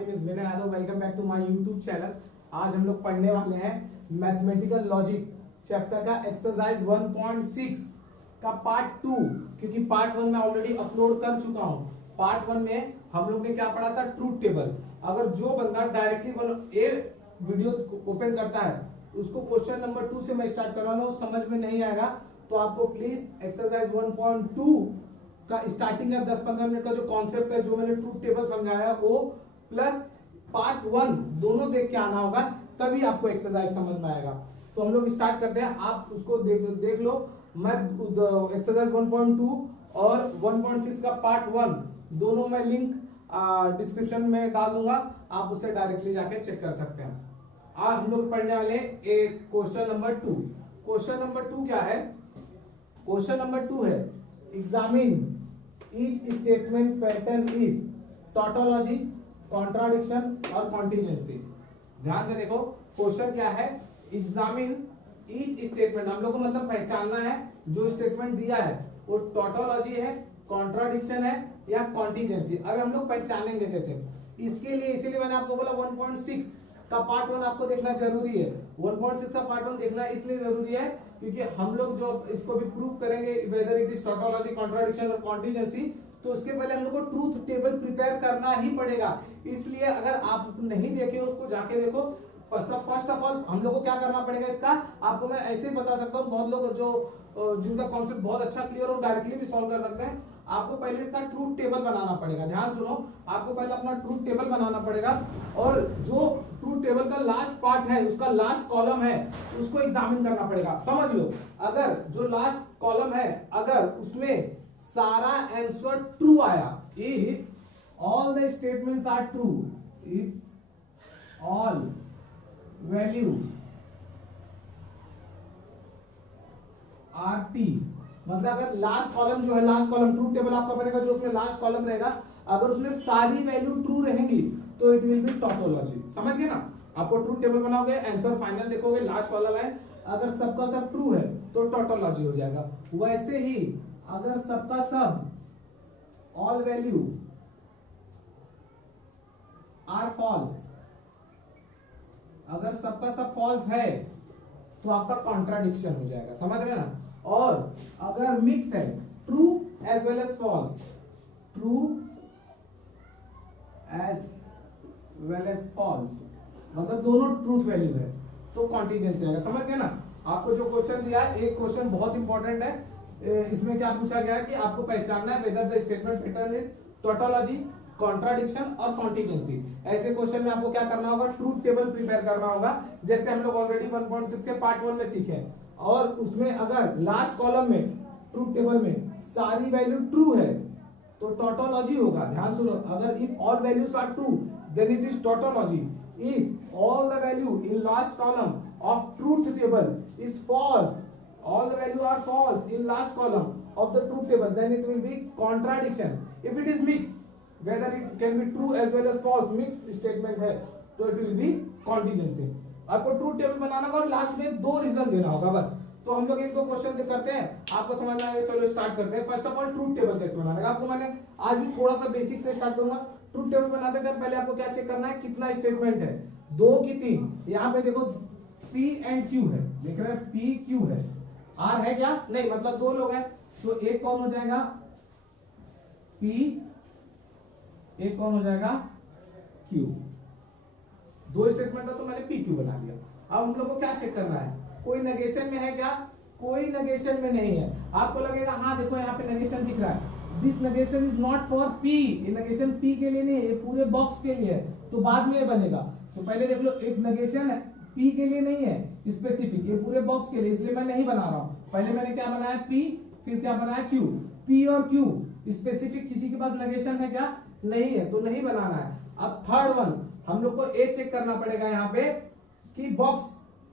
Name is Vinay Yadav. Welcome back to my YouTube channel. आज हम लोग पढ़ने वाले हैं मैथमेटिकल लॉजिक चैप्टर का एक्सरसाइज 1.6 का पार्ट 2, क्योंकि पार्ट 1 में ऑलरेडी अपलोड कर चुका हूं। पार्ट 1 में हम लोग ने क्या पढ़ा था, ट्रूथ टेबल। अगर जो बंदा डायरेक्टली वीडियो ओपन करता है उसको क्वेश्चन नंबर 2 से मैं स्टार्ट कर रहा हूं, समझ में नहीं आएगा तो आपको प्लीज एक्सरसाइज 1.2 का स्टार्टिंग का 10-15 मिनट का जो कॉन्सेप्ट है, जो मैंने ट्रूथ टेबल समझाया वो प्लस पार्ट 1 दोनों देख के आना होगा, तभी आपको एक्सरसाइज समझ में आएगा। तो हम लोग स्टार्ट करते हैं, आप उसको देख लो। मैं एक्सरसाइज 1.2 और 1.6 का पार्ट 1 दोनों में लिंक डिस्क्रिप्शन में डाल दूंगा, आप उससे डायरेक्टली जाके चेक कर सकते हैं। आज हम लोग पढ़ने वाले क्वेश्चन नंबर 2। क्वेश्चन नंबर 2 क्या है? क्वेश्चन नंबर 2 है examine each statement pattern is tautology, contradiction और कॉन्टिजेंसी। ध्यान से देखो, क्वेश्चन क्या है, एग्जामिन ईच स्टेटमेंट। हम लोग को मतलब पहचानना है जो स्टेटमेंट दिया है वो टॉटोलॉजी है, कॉन्ट्राडिक्शन है या कॉन्टिजेंसी। अब हम लोग पहचानेंगे कैसे, इसके लिए इसीलिए मैंने आपको बोला 1.6 का पार्ट 1 आपको देखना जरूरी है। 1.6 का पार्ट 1 देखना इसलिए जरूरी है क्योंकि हम लोग जो इसको भी प्रूव करेंगे whether it is tautology, contradiction और कॉन्टिजेंसी, तो उसके पहले हम लोग को ट्रूथ टेबल प्रिपेयर करना ही पड़ेगा। इसलिए अगर आप नहीं देखे उसको जाके देखो। फर्स्ट ऑफ ऑल हम लोग को क्या करना पड़ेगा, इसका आपको मैं ऐसे ही बता सकता हूँ। बहुत लोग जो जिनका कॉन्सेप्ट बहुत अच्छा क्लियर हो डायरेक्टली भी सॉल्व कर सकते हैं। आपको पहले इसका ट्रूथ टेबल बनाना पड़ेगा। ध्यान सुनो, आपको पहले अपना ट्रूथ टेबल बनाना पड़ेगा और जो ट्रूथ टेबल का लास्ट पार्ट है, उसका लास्ट कॉलम है, उसको एग्जामिन करना पड़ेगा। समझ लो, अगर जो लास्ट कॉलम है अगर उसमें सारा आंसर ट्रू आया, if all the statements are true, if all value are T, मतलब अगर लास्ट कॉलम जो है, लास्ट कॉलम ट्रूथ टेबल आपका बनेगा जो उसमें लास्ट कॉलम रहेगा, अगर उसमें सारी वैल्यू ट्रू रहेंगी तो इट विल बी टॉटोलॉजी। समझ गए ना? आपको ट्रूथ टेबल बनाओगे, आंसर फाइनल देखोगे, लास्ट वाला लाइन अगर सबका सब ट्रू है तो टॉटोलॉजी हो जाएगा। वैसे ही अगर सबका सब ऑल वैल्यू आर फॉल्स, अगर सबका सब फॉल्स है तो आपका कॉन्ट्राडिक्शन हो जाएगा। समझ रहे ना? और अगर मिक्स है, true as well as false, true as well as false, मतलब दोनों ट्रूथ वैल्यू है तो कॉन्टिजेंसी आएगा। समझ गए ना? आपको जो क्वेश्चन दिया है, एक क्वेश्चन बहुत इंपॉर्टेंट है। इसमें क्या पूछा गया है कि आपको पहचानना है weather the statement pattern is tautology, contradiction और कॉन्टिजेंसी। ऐसे क्वेश्चन में आपको क्या करना होगा, ट्रूथ टेबल प्रिपेयर करना होगा, जैसे हम लोग ऑलरेडी 1.6 के पार्ट 1 में सीखे हैं। और उसमें अगर लास्ट कॉलम में ट्रूथ टेबल में सारी वैल्यू ट्रू है तो टोटोलॉजी होगा। ध्यान सुनो, अगर if all values are true then it is tautology. If all the value in last column of truth table is false, all the value are false in last column of the truth table, then it will be contradiction. If it is mixed, whether it can be true as well as false, mixed statement है तो it will be contingency। आपको truth table बनाना होगा और last में 2 reason देना होगा बस। तो हम लोग 1-2 क्वेश्चन करते हैं, आपको समझ में आएगा। चलो स्टार्ट करते हैं। First of all truth table कैसे बनाना है, आपको मैंने आज भी थोड़ा सा बेसिक से स्टार्ट करूंगा। ट्रूथ टेबल बनाते टाइम पहले आपको क्या चेक करना है, कितना स्टेटमेंट है, 2 की 3। यहाँ पे देखो P एंड Q है, देख रहे हैं P Q है, आर है क्या? नहीं, मतलब 2 लोग हैं तो एक कौन हो जाएगा P, एक कौन हो जाएगा Q। 2 स्टेटमेंट का तो मैंने PQ बना लिया। अब हम लोग को क्या चेक करना है, कोई नेगेशन में है क्या? कोई नेगेशन में नहीं है। आपको लगेगा हाँ देखो यहाँ पे नेगेशन दिख रहा है, this negation is not for P, ये नेगेशन P के लिए नहीं है, ये पूरे बॉक्स के लिए है, तो बाद में ये बनेगा। तो पहले देख लो, एक नेगेशन है P के लिए नहीं है स्पेसिफिक, ये पूरे बॉक्स के लिए, इसलिए मैं नहीं बना रहा हूं। पहले मैंने क्या बनाया P, फिर क्या बनाया Q। P और Q स्पेसिफिक किसी के पास नेगेशन है क्या? नहीं है, तो नहीं बनाना है। अब थर्ड वन हम लोग को ए चेक करना पड़ेगा यहाँ पे कि बॉक्स,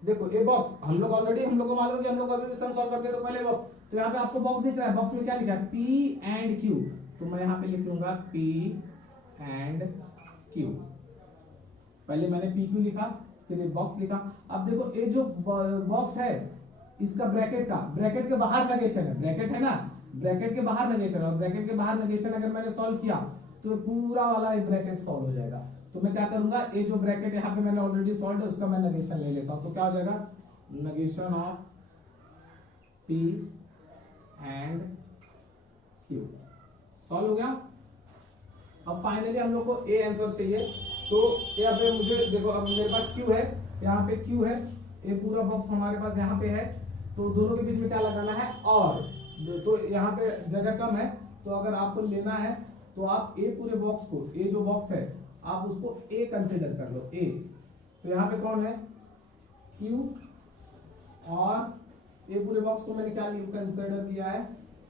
देखो ये बॉक्स हम लोग ऑलरेडी, हम लोग को मालूम है कि हम लोग अभी सम सॉल्व करते हैं तो पहले बॉक्स, तो यहाँ पे आपको बॉक्स दिख रहा है, बॉक्स में क्या लिखा है, P एंड Q, तो मैं यहाँ पे लिख लूंगा P एंड Q। पहले मैंने PQ लिखा, फिर ये बॉक्स लिखा। अब देखो ये जो बॉक्स है इसका ब्रैकेट के बाहर नेगेशन है, ब्रैकेट है ना, ब्रैकेट के बाहर नेगेशन, और ब्रैकेट के बाहर नेगेशन अगर मैंने सॉल्व किया तो पूरा वाला ये ब्रैकेट सॉल्व हो जाएगा। तो मैं क्या करूंगा, ये जो ब्रैकेट यहाँ पे मैंने ऑलरेडी सॉल्व है उसका मैं नेगेशन ले लेता हूं। तो क्या हो जाएगा, negation of P and Q। Solve हो गया। अब फाइनली हम लोग को ए आंसर चाहिए। तो यहाँ पे मुझे देखो, अब मेरे पास Q है, यहाँ पे Q है, ये पूरा बॉक्स हमारे पास यहाँ पे है। तो दोनों के बीच में क्या लगाना है, और। तो यहाँ पे जगह कम है, तो अगर आपको लेना है तो आप ए पूरे बॉक्स को, ए जो बॉक्स है आप उसको ए कंसीडर कर लो, ए। तो यहाँ पे कौन है, Q, और ए पूरे बॉक्स को मैंने क्या कंसीडर किया है,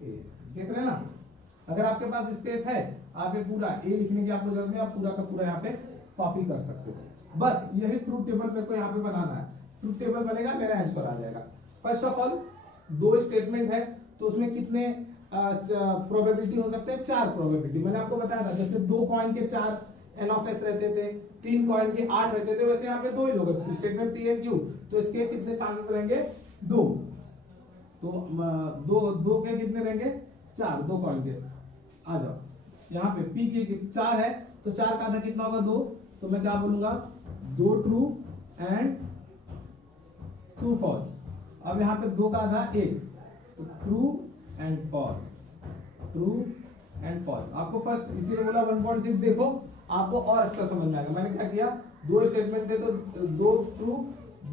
ए। देख रहे हैं ना, अगर आपके पास स्पेस है आप ये पूरा ए लिखने की आपको जरूरत नहीं, आप पूरा का पूरा यहाँ पे कॉपी कर सकते हो। बस यही ट्रूथ टेबल मेरे को यहाँ पे बनाना है। ट्रूथ टेबल बनेगा, मेरा आंसर आ जाएगा। फर्स्ट ऑफ ऑल दो स्टेटमेंट है, तो उसमें कितने प्रोबेबिलिटी हो सकते हैं, 4 प्रोबेबिलिटी। मैंने आपको बताया था, जैसे 2 कॉइन के 4 NF रहते थे, 3 कॉइन के 8 रहते थे, वैसे यहाँ पे 2 ही लोग हैं, स्टेटमेंट P एंड Q। तो इसके कितने चांसेस रहेंगे, 2। तो दो के कितने रहेंगे, 4, 2 कॉइन के। आ जाओ, यहाँ पे P के 4 है, तो 4 का आधा कितना होगा, 2। तो मैं क्या बोलूंगा, 2 ट्रू एंड 2 फॉल्स। अब यहाँ पे 2 का आधा 1, तो true and false, true and false. आपको फर्स्ट इसीलिए बोला 1.6 देखो, आपको और अच्छा समझ में आएगा। मैंने क्या किया, 2 स्टेटमेंट थे, तो 2 true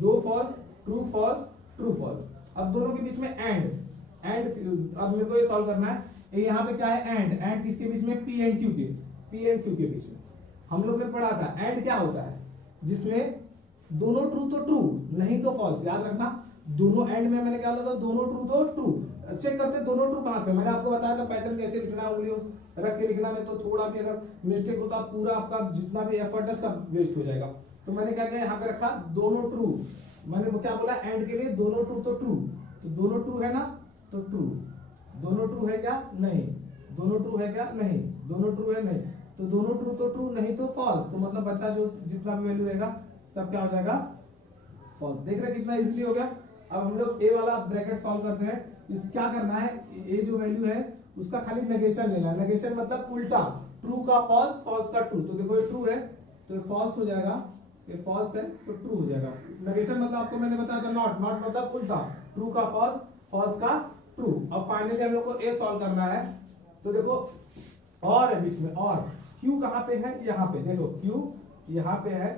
2 false, true false, true false. अब दोनों के बीच में एंड, अब मेरे को ये सॉल्व करना है। ये यहाँ पे क्या है, एंड किसके बीच में, P एंड Q के, P एंड Q के बीच में। हम लोग ने पढ़ा था एंड क्या होता है, जिसमें दोनों ट्रू तो ट्रू नहीं तो फॉल्स। याद रखना, दोनों एंड में मैंने क्या बोला था, दोनों ट्रू तो ट्रू। चेक करते दोनों ट्रू कहां पे, मैंने आपको बताया था पैटर्न कैसे लिखना है, उंगलियों रख के लिखना, नहीं तो थोड़ा भी अगर मिस्टेक होता पूरा आपका जितना भी एफर्ट है सब वेस्ट हो जाएगा। तो मैंने क्या किया, यहाँ पे रखा दोनों ट्रू। मैंने क्या बोला, एंड के लिए दोनों ट्रू तो ट्रू, तो दोनों ट्रू है ना, तो ट्रू। दोनों ट्रू है क्या, नहीं। दोनों ट्रू है क्या, नहीं। दोनों ट्रू है, नहीं। तो दोनों ट्रू तो ट्रू, नहीं तो फॉल्स। तो मतलब बचा जो जितना भी वैल्यू रहेगा सब क्या हो जाएगा, फॉल्स। देख रहे कितना इजीली हो गया। अब हम लोग ए वाला ब्रैकेट सॉल्व करते हैं। इस क्या करना है, ए जो वैल्यू है उसका खाली नेगेशन लेना है। नेगेशन मतलब उल्टा, ट्रू का फॉल्स, फॉल्स का ट्रू। तो देखो ये ट्रू है तो ये फॉल्स हो जाएगा, ये फॉल्स है तो ट्रू हो जाएगा। नेगेशन मतलब आपको मैंने बताया था नॉट, नॉट मतलब उल्टा, ट्रू का फॉल्स, फॉल्स का ट्रू। अब फाइनली हम लोग को ए सॉल्व करना है। तो देखो और है बीच में, और Q कहां पे है, यहाँ पे। देखो Q यहाँ पे है,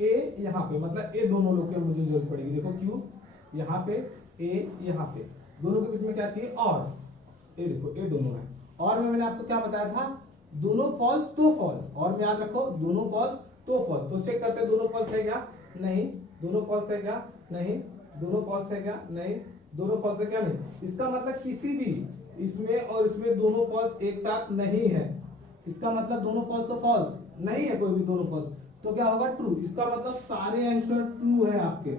A यहाँ पे, मतलब ए दोनों लोग के मुझे जरूरत पड़ेगी। देखो Q यहाँ पे, A यहाँ पे, दोनों के बीच में क्या चाहिए, और। ए देखो ए दोनों है, और में मैंने आपको क्या बताया था, दोनों फॉल्स तो फॉल्स, और में याद रखो दोनों फॉल्स तो फॉल्स। तो चेक करते हैं दोनों फॉल्स है क्या, नहीं। दोनों फॉल्स है क्या, नहीं। दोनों फॉल्स है क्या, नहीं। दोनों फॉल्स है क्या, नहीं। इसका मतलब किसी भी इसमें और इसमें दोनों फॉल्स एक साथ नहीं है। इसका मतलब दोनों फॉल्स तो फॉल्स नहीं है, कोई भी दोनों फॉल्स, तो क्या होगा, ट्रू। इसका मतलब सारे आंसर ट्रू है आपके।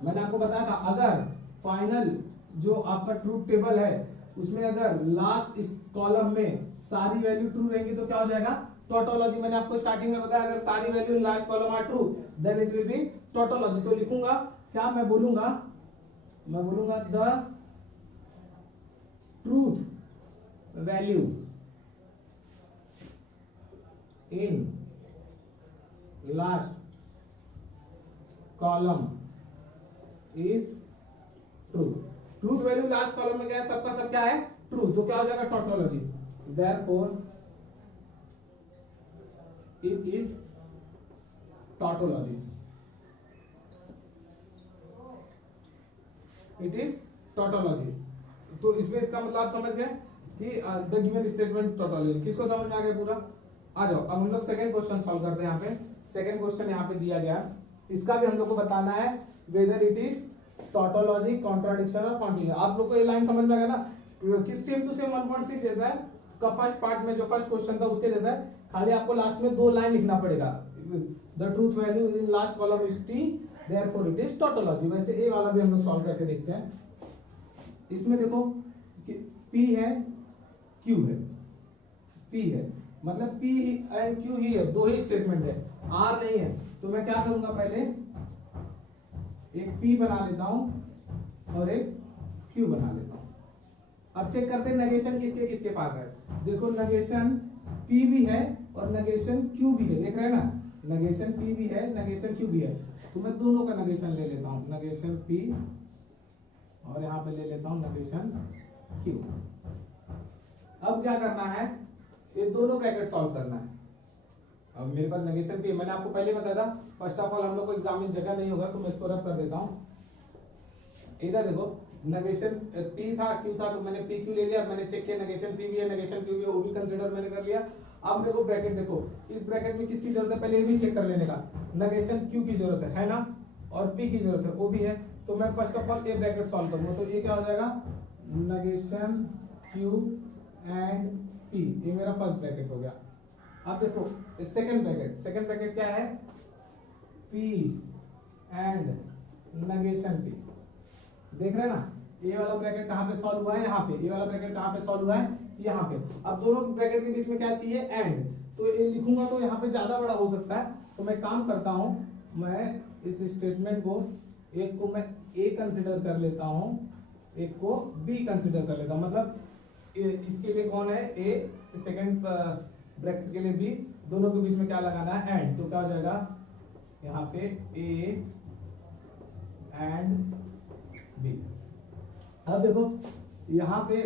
मैंने आपको बताया था, अगर फाइनल जो आपका ट्रूथ टेबल है उसमें अगर लास्ट इस कॉलम में सारी वैल्यू ट्रू रहेंगी तो क्या हो जाएगा, टोटोलॉजी। मैंने आपको स्टार्टिंग में बताया, अगर सारी value in last column are true then it will be tautology. तो लिखूंगा क्या, मैं बोलूंगा the truth value in last column is true. Truth value last column में क्या है, सबका सब क्या है, ट्रू। तो क्या हो जाएगा, tautology. Therefore it is tautology, it is tautology. तो इसमें इसका मतलब आप समझ गए कि द गिवन स्टेटमेंट टोटोलॉजी। किसको समझ में आ गया पूरा, आ जाओ। अब हम लोग सेकंड क्वेश्चन सॉल्व करते हैं। यहाँ पे सेकंड क्वेश्चन यहाँ पे दिया गया, इसका भी हम लोग को बताना है whether it is tautology, contradiction और कॉन्टिन्यू। आप लोग को ये लाइन समझ में आ गया ना, कि सेम टू सेम 1.6 जैसा है का फर्स्ट पार्ट में जो फर्स्ट क्वेश्चन था उसके जैसा है, खाली आपको लास्ट में 2 लाइन लिखना पड़ेगा। The truth value in last column is T, therefore it is tautology. वैसे ए वाला भी हम लोग सॉल्व करके देखते हैं। इसमें देखो P है, Q है, P है, मतलब P एंड Q ही है, 2 ही स्टेटमेंट है, R नहीं है। तो मैं क्या करूंगा, पहले एक P बना लेता हूं और एक Q बना लेता हूं। अब चेक करते हैं नेगेशन किसके किसके पास है। देखो नेगेशन P भी है और नेगेशन क्यू भी है, देख रहे हैं ना, नेगेशन पी भी है, नेगेशन क्यू भी है। तो मैं दोनों का नेगेशन ले लेता हूं, नेगेशन पी और यहां पे ले लेता हूं नेगेशन क्यू। अब क्या करना है, ये दोनों ब्रैकेट सॉल्व करना है। अब मेरे पास नेगेशन पी, मैंने आपको पहले बताया था, फर्स्ट ऑफ ऑल हम लोग को एग्जाम में जगह नहीं होगा तो मैं इसको रब कर देता हूं। इधर देखो नेगेशन पी था क्यू था, तो मैंने पी क्यू ले लिया, मैंने चेक किया नेगेशन पी भी है नेगेशन क्यू भी है, वो भी कंसीडर मैंने कर लिया। अब देखो ब्रैकेट, देखो इस ब्रैकेट में किसकी जरूरत है, पहले ये भी चेक कर लेने का, नेगेशन क्यू की जरूरत है ना, और पी की जरूरत है, वो भी है। तो मैं फर्स्ट ऑफ ऑल ये ब्रैकेट सॉल्व करूंगा, तो ये क्या हो जाएगा, नेगेशन क्यू एंड पी, ये मेरा फर्स्ट ब्रैकेट हो गया। अब देखो सेकंड ब्रैकेट, सेकंड ब्रैकेट क्या है, पी एंड नेगेशन पी, देख रहे हैं ना, ये वाला ब्रैकेट कहां पे सॉल्व हुआ है, यहाँ पे, ये वाला ब्रैकेट कहां पे सॉल्व हुआ है, यहाँ पे। अब दोनों ब्रैकेट के बीच में क्या चाहिए, एंड, तो ये लिखूंगा तो यहाँ पे ज्यादा बड़ा हो सकता है, तो मैं काम करता हूं, मैं इस स्टेटमेंट को, एक को मैं ए कंसिडर कर लेता हूं, एक को बी कंसिडर कर लेता हूं, मतलब इसके लिए कौन है ए, सेकंड ब्रैकेट के लिए बी, दोनों के बीच में क्या लगाना है, एंड, तो क्या हो जाएगा यहाँ पे ए एंड बी। अब देखो यहाँ पे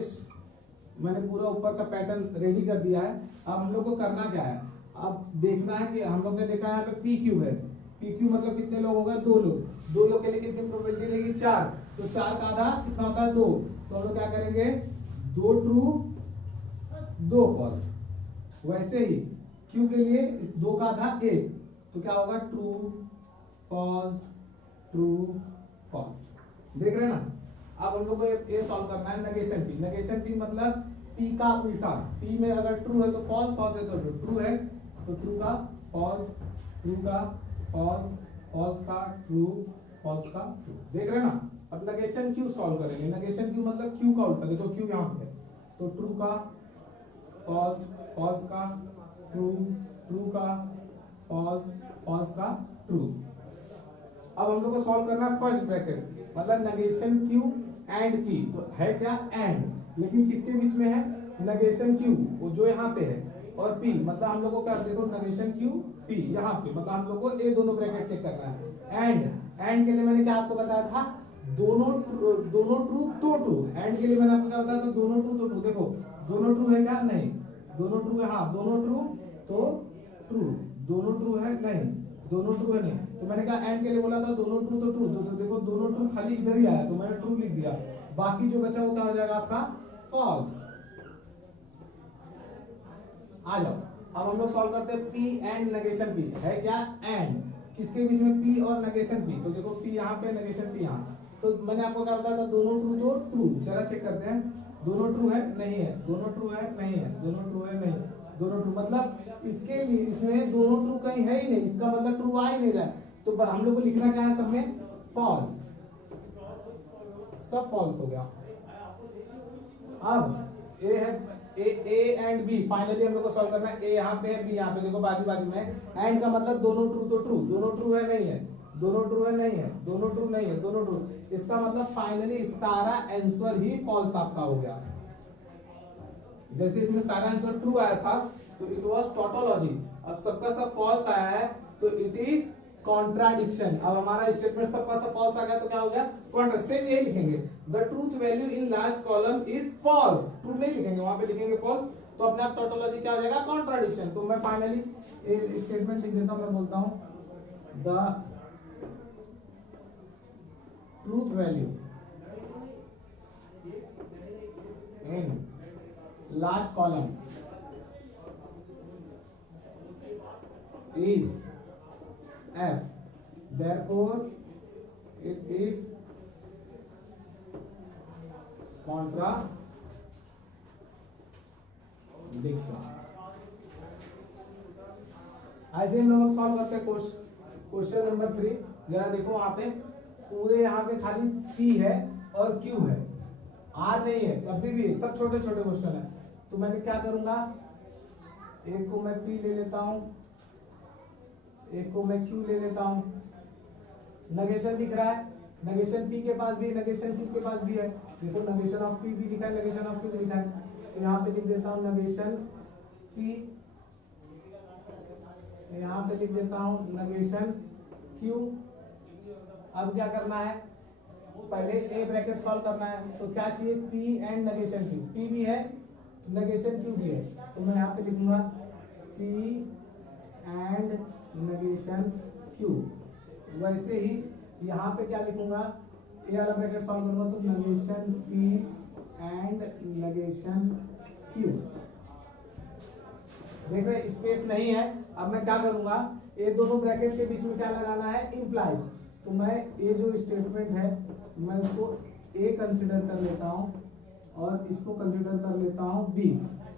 मैंने पूरा ऊपर का पैटर्न रेडी कर दिया है। अब हम लोग को करना क्या है, अब देखना है कि हम लोग ने देखा है यहाँ पे पी क्यू है, पी क्यू मतलब कितने लोग होगा, दो लोग, दो लोग के लिए कितनी प्रोबेबिलिटी रहेगी, 4, तो 4 का आधा कितना होता है, 2, तो हम लोग क्या करेंगे, 2 ट्रू 2 फॉल्स। वैसे ही क्यू के लिए इस 2 का आधा 1, तो क्या होगा, ट्रू फॉल्स ट्रू फॉल्स, देख रहे हैं ना। अब हम लोग को ये सॉल्व करना है नेगेशन पी, नेगेशन पी मतलब पी का उल्टा, पी में अगर ट्रू है तो फॉल्स, फॉल्स है तो ट्रू है, तो ट्रू का फॉल्स, ट्रू का फॉल्स, फॉल्स का ट्रू, फॉल्स का ट्रू, देख रहे हैं ना। अब नेगेशन क्यू सॉल्व करेंगे, नेगेशन क्यू मतलब क्यू का उल्टा, देखो क्यू यहाँ पे, तो ट्रू का फॉल्स, फॉल्स का ट्रू, ट्रू का फॉल्स, फॉल्स का ट्रू। अब हम लोग को सॉल्व करना है फर्स्ट ब्रैकेट, मतलब नेगेशन क्यू एंड पी, तो है क्या एंड, लेकिन किसके बीच में है, नेगेशन क्यू वो जो यहाँ पे है, और पी मतलब हम लोग को क्या, देखो नेगेशन क्यू पी यहाँ पे, मतलब हम लोग को ये दोनों ब्रैकेट चेक करना है। एंड के लिए मैंने क्या आपको बताया था, दोनों ट्रू तो ट्रू, एंड के लिए मैंने आपको क्या बताया था, दोनों ट्रू तो ट्रू, देखो दोनों ट्रू है क्या, नहीं, दोनों ट्रू है, हाँ दोनों ट्रू तो ट्रू, दोनों ट्रू है नहीं, दोनों ट्रू है नहीं, तो मैंने कहा एंड के लिए बोला था दोनों ट्रू तो ट्रू, तो देखो दोनों ट्रू खाली इधर ही आया, तो मैंने ट्रू लिख दिया, बाकी जो बचा वो क्या हो जाएगा आपका फॉल्स। आ जाओ, अब हम लोग सॉल्व करते हैं पी एंड नेगेशन पी, है क्या एंड, किसके बीच में, पी और नेगेशन पी, तो देखो पी यहाँ पे नेगेशन पी यहाँ, तो मैंने आपको क्या बताया था, दोनों ट्रू तो ट्रू, जरा चेक करते हैं, दोनों ट्रू है नहीं है, दोनों ट्रू है नहीं है, दोनों ट्रू है नहीं, दोनों ट्रू, मतलब इसके लिए इसमें दोनों ट्रू कहीं है ही नहीं, इसका मतलब ट्रू आ ही नहीं रहा है, तो हम लोग को लिखना क्या है, सब में फॉल्स, सब फॉल्स हो गया। अब ए है ए एंड बी, फाइनली हम लोग को सॉल्व करना है, ए यहाँ पे है बी यहाँ पे, देखो बाजू बाजू में, एंड का मतलब दोनों ट्रू तो ट्रू, दोनों ट्रू है नहीं है, दोनों ट्रू है नहीं है, दोनों ट्रू नहीं है, दोनों ट्रू, इसका मतलब फाइनली सारा आंसर ही फॉल्स आपका हो गया। जैसे इसमें सारा आंसर ट्रू आया था तो इट वाज टोटोलॉजी, अब सबका सब फॉल्स आया है तो इट इज कॉन्ट्राडिक्शन। अब हमारा स्टेटमेंट सबका सब फॉल्स आ गया तो क्या हो गया, कॉन्ट्राडिक्शन, यही लिखेंगे, the truth value in last column is false, true नहीं लिखेंगे, वहां पे लिखेंगे फॉल्स, तो अपने आप टोटोलॉजी क्या हो जाएगा, कॉन्ट्राडिक्शन। तो मैं फाइनली स्टेटमेंट लिख देता हूं, मैं बोलता हूं the truth value in last column is f, therefore it is contradiction। ऐसे हम लोग सॉल्व करते हैं क्वेश्चन नंबर 3, जरा देखो वहां पे पूरे यहाँ पे खाली p है और q है, r नहीं है, अभी भी सब छोटे छोटे क्वेश्चन है, तो मैं क्या करूंगा, एक को मैं p ले लेता हूं, एक को मैं q ले लेता हूं, नेगेशन दिख रहा है, नेगेशन p के पास भी, नेगेशन q के पास भी है, देखो नेगेशन ऑफ p भी लिखा है, नेगेशन ऑफ q भी लिखा है, तो यहाँ पे लिख देता हूं नेगेशन p यहाँ पे लिख देता हूँ नेगेशन क्यू। अब क्या करना है, पहले ए ब्रैकेट सॉल्व करना है, तो क्या चाहिए, P and negation Q. P भी है, नेगेशन क्यू भी है, तो मैं यहाँ पे लिखूंगा पी एंड नेगेशन क्यू। वैसे ही यहाँ पे क्या लिखूंगा, ए वाला ब्रैकेट सॉल्व करूंगा तो negation P and negation Q. देख रहे स्पेस नहीं है। अब मैं क्या करूंगा, ये दोनों ब्रैकेट के बीच में क्या लगाना है, इंप्लाइज। तो मैं ये जो स्टेटमेंट है मैं इसको ए कंसिडर कर लेता हूँ और इसको कंसिडर कर लेता हूँ बी।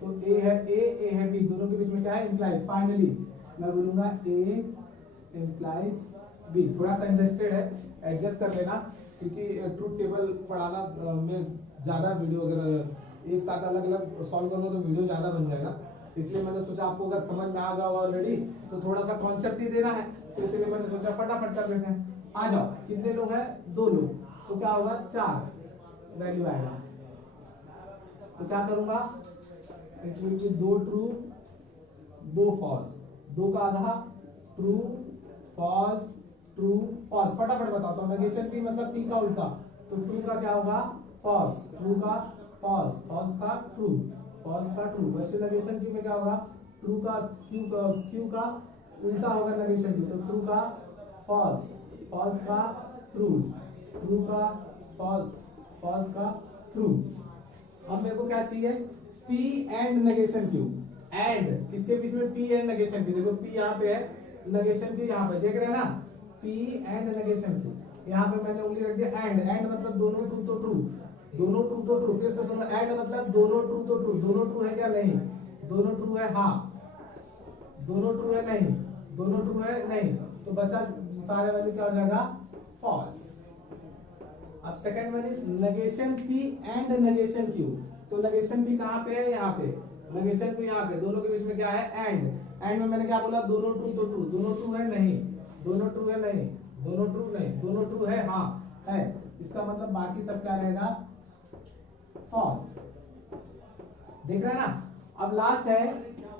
तो ए है बी, दोनों के बीच में क्या है, इंप्लाइज। फाइनली मैं बोलूंगा ए इंप्लाइज बी। थोड़ा कंजेस्टेड है, एडजस्ट कर लेना, क्योंकि ट्रूथ टेबल पढ़ाना में ज्यादा वीडियो अगर एक साथ अलग अलग सॉल्व करूँ तो वीडियो ज्यादा बन जाएगा। इसलिए मैंने सोचा आपको अगर समझ में आ गया होगा ऑलरेडी तो थोड़ा सा कॉन्सेप्ट ही देना है, तो इसलिए मैंने सोचा फटाफट कर लेते हैं। आ जाओ, कितने लोग हैं, 2 लोग, तो क्या होगा, 4 वैल्यू आएगा। तो क्या करूंगा, it will be 2 true 2 false, 2 का आधा ट्रू फॉल्स ट्रू फॉल्स। फटाफट बताता हूँ, नेगेशन पी मतलब पी का उल्टा, तो ट्रू का क्या होगा, फॉल्स, ट्रू का फॉल्स, फॉल्स का ट्रू, फॉल्स का ट्रू। वैसे नेगेशन क्यू में क्या होगा, ट्रू का क्यू का उल्टा होगा नेगेशन क्यू, तो ट्रू का फॉल्स, फॉल्स का ट्रू, ट्रू का फॉल्स, फॉल्स का ट्रू। अब मेरे को क्या चाहिए, P and negation Q. And किसके बीच में, P एंड नेगेशन क्यू। देखो P यहाँ पे है, नेगेशन क्यू यहाँ पे, देख रहे हैं ना, P एंड नेगेशन क्यू। यहाँ पे मैंने उंगली रख दिया, एंड मतलब दोनों ट्रू तो ट्रू, दोनों ट्रू तो ट्रू। फिर से सुनो, एंड मतलब दोनों ट्रू तो ट्रू। दोनों ट्रू है क्या, नहीं, दोनों ट्रू है, हाँ, दोनों ट्रू है, नहीं, दोनों ट्रू है, नहीं, तो बचा सारे वैल्यू क्या हो जाएगा, फॉल्स। अब second one is negation P and negation Q। तो नेगेशन P कहाँ पे है, यहाँ पे, नेगेशन Q यहाँ पे, दोनों के बीच में क्या है, एंड में मैंने क्या बोला, दोनों ट्रू तो ट्रू। दोनों ट्रू है, नहीं, दोनों ट्रू है, नहीं, दोनों ट्रू नहीं, दोनों ट्रू है, हाँ है। इसका मतलब बाकी सब क्या रहेगा, फॉल्स। देख रहे हैं ना। अब लास्ट है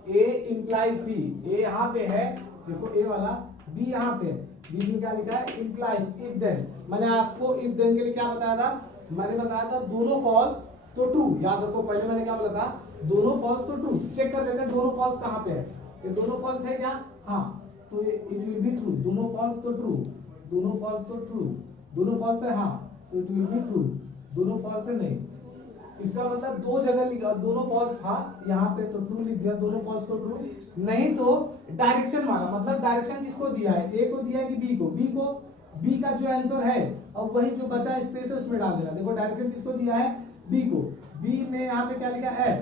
A इंप्लाइज B। A यहाँ पे है, देखो A वाला, B यहाँ पे, बीच में क्या लिखा है, इंप्लाइज इफ देन। मैंने आपको इफ देन के लिए क्या बताया था, मैंने बताया था दोनों फॉल्स तो ट्रू। याद रखो, पहले मैंने क्या बोला था, दोनों फॉल्स तो ट्रू। चेक कर लेते हैं दोनों फॉल्स कहाँ पे है, ये दोनों फॉल्स है क्या, हाँ, तो इट विल बी ट्रू। दोनों फॉल्स तो ट्रू, दोनों फॉल्स तो ट्रू, दोनों फॉल्स है, हाँ, तो इट विल बी ट्रू। दोनों फॉल्स है, नहीं। इसका मतलब दो जगह लिखा, दोनों फॉल्स था यहाँ पे तो ट्रू लिख दिया, दोनों फॉल्स तो ट्रू। नहीं तो डायरेक्शन मारा, मतलब डायरेक्शन किसको दिया है, ए को दिया है कि बी को, बी का जो आंसर है, अब वही जो बचा स्पेस है उसमें डाल देना। देखो डायरेक्शन किसको दिया है, बी को। बी में यहाँ पे क्या लिखा है,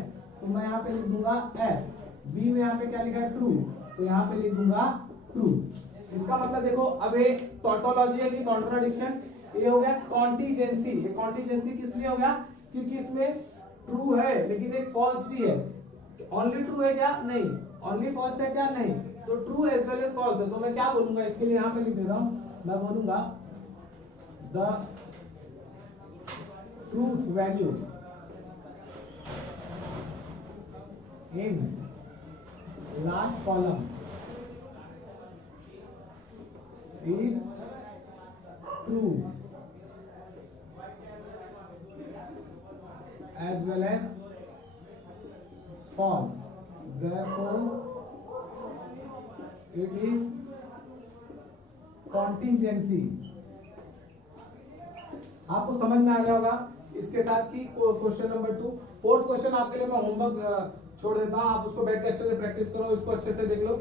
तो मैं यहाँ पे लिख दूंगा एफ। बी में यहाँ पे क्या लिखा है, ट्रू, तो यहाँ पे लिख दूंगा ट्रू। इसका मतलब देखो, अब ये टोटोलॉजी है कि कॉन्ट्राडिक्शन, ये हो गया कॉन्टीजेंसी। ये कॉन्टीजेंसी किस लिए हो गया, क्योंकि इसमें ट्रू है लेकिन एक फॉल्स भी है। ओनली ट्रू है क्या, नहीं, ओनली फॉल्स है क्या, नहीं, तो true as well as false है। तो मैं क्या बोलूंगा, इसके लिए यहां पे लिख दे रहा हूं, मैं बोलूंगा the truth value in last column is true as well as false, therefore it is contingency। आपको समझ में आ गया होगा इसके साथ की क्वेश्चन नंबर 2। फोर्थ क्वेश्चन आपके लिए मैं होमवर्क छोड़ देता हूं, आप उसको बैठ के अच्छे से प्रैक्टिस करो, इसको अच्छे से देख लो।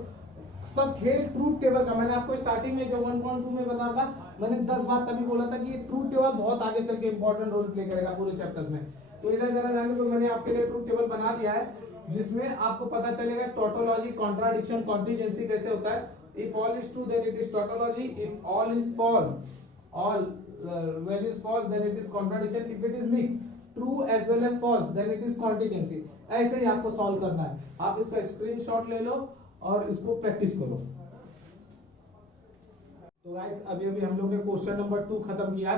सब खेल ट्रूथ टेबल का। मैंने आपको स्टार्टिंग में जब 1.2 में बताया था, मैंने 10 बार तभी बोला था कि ट्रूथ टेबल बहुत आगे चल के इंपॉर्टेंट रोल प्ले करेगा पूरे चैप्टर्स में। तो इधर जरा ध्यान दो, मैंने आपके लिए ट्रूथ टेबल बना दिया है जिसमें आपको पता चलेगा टोटोलॉजी, कॉन्ट्राडिक्शन, कॉन्टीजेंसी कैसे होता है। If all is true then it is tautology, if all is false, all value is false then it is contradiction, if it is mix true as well as false then it is contingency. ऐसे ही आपको solve करना है। आप इसका screenshot ले लो और इसको प्रैक्टिस करो। तो गाइस अभी हम लोग ने क्वेश्चन नंबर 2 खत्म किया।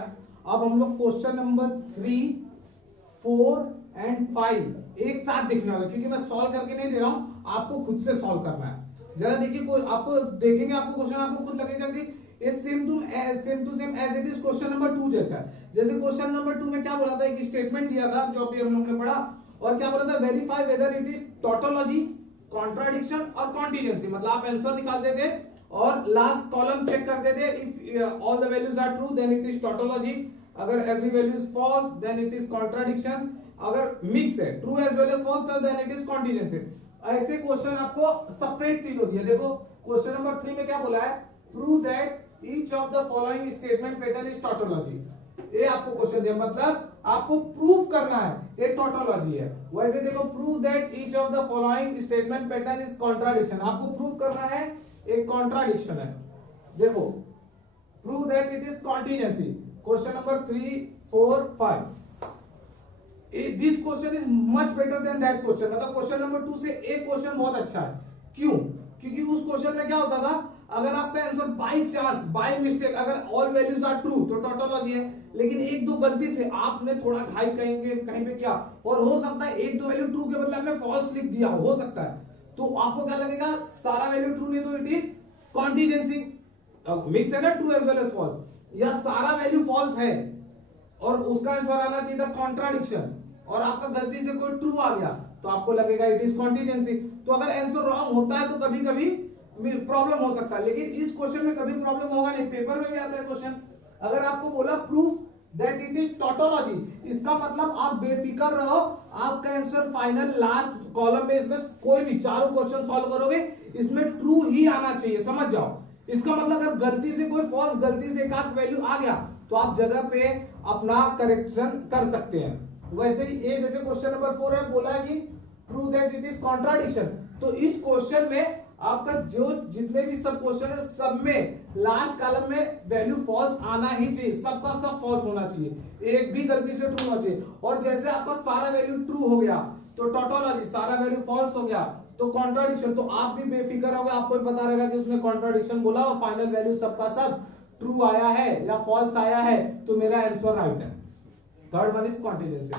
अब हम लोग क्वेश्चन नंबर 3, 4 एंड 5 एक साथ देखने वाले, क्योंकि मैं सॉल्व करके नहीं दे रहा हूं, आपको खुद से सॉल्व करना है। जरा देखिए, आपको देखेंगे आपको क्वेश्चन आपको खुद लगेगा कि same to same as it is question number 2 जैसा है। जैसे क्वेश्चन नंबर 2 में क्या बोला था, एक स्टेटमेंट दिया था जो अभी हम लोग ने पढ़ा, और क्या बोला था, verify whether it is tautology, contradiction और कॉन्टिजेंसी। मतलब आप आंसर निकालते थे और लास्ट कॉलम चेक करते थे, if all the values are true then it is tautology, अगर every value is false then it is contradiction, अगर मिक्स है true as well as false then it is contingency. ऐसे question आपको separate तीनों दिया। देखो क्वेश्चन नंबर 3 में क्या बोला है, prove that each of the following statement pattern is tautology. ये आपको क्वेश्चन दिया, मतलब आपको प्रूफ करना है ये टोटोलॉजी है। वैसे देखो, prove that each of the following statement pattern is contradiction, आपको प्रूफ करना है एक कॉन्ट्राडिक्शन है। देखो, prove that it is contingency, question number 3, 4, 5। This question is much better than that question. मतलब क्वेश्चन नंबर 2 से एक क्वेश्चन बहुत अच्छा है। क्यों? क्योंकि उस क्वेश्चन में क्या होता था, अगर आपका answer by chance by mistake अगर ऑल वैल्यूज आर ट्रू तो टोटोलॉजी है, लेकिन एक दो गलती से आपने थोड़ा घाई कहीं पे किया, और हो सकता है एक दो वैल्यू ट्रू के बदले आपने फॉल्स लिख दिया, हो सकता है, तो आपको क्या लगेगा, सारा वैल्यू ट्रू नहीं तो इट इज कॉन्टिजेंसी, मिक्स है ना, true as well as false, या सारा वैल्यू फॉल्स है और उसका आंसर आना चाहिए था कॉन्ट्राडिक्शन, और आपका गलती से कोई ट्रू आ गया तो आपको लगेगा इट इज कॉन्टिजेंसी। तो अगर आंसर रॉन्ग होता है तो कभी कभी प्रॉब्लम हो सकता है, लेकिन इस क्वेश्चन में कभी प्रॉब्लम होगा नहीं। पेपर में भी आता है क्वेश्चन, अगर आपको बोला proof that it is tautology, इसका मतलब आप बेफिक्र रहो, आपका आंसर फाइनल लास्ट कॉलम में इसमें कोई भी चारों क्वेश्चन सॉल्व करोगे इसमें ट्रू ही आना चाहिए, समझ जाओ। इसका मतलब अगर गलती से कोई फॉल्स, गलती से एक आध वैल्यू आ गया तो आप जगह पे अपना करेक्शन कर सकते हैं। वैसे ही ये जैसे क्वेश्चन नंबर 4 है, बोला है कि prove that it is contradiction, तो इस क्वेश्चन में आपका जो जितने भी सब क्वेश्चन है सब में लास्ट कॉलम में वैल्यू फॉल्स आना ही चाहिए, सबका सब फॉल्स होना चाहिए, एक भी गलती से ट्रू होना चाहिए। और जैसे आपका सारा वैल्यू ट्रू हो गया तो टोटोलॉजी, सारा वैल्यू फॉल्स हो गया तो कॉन्ट्राडिक्शन, तो आप भी बेफिक्र हो गए, आपको भी पता रहेगा कि उसने कॉन्ट्राडिक्शन बोला और फाइनल वैल्यू सबका सब ट्रू आया है या फॉल्स आया है, तो मेरा आंसर राइट है। Third one is contingency.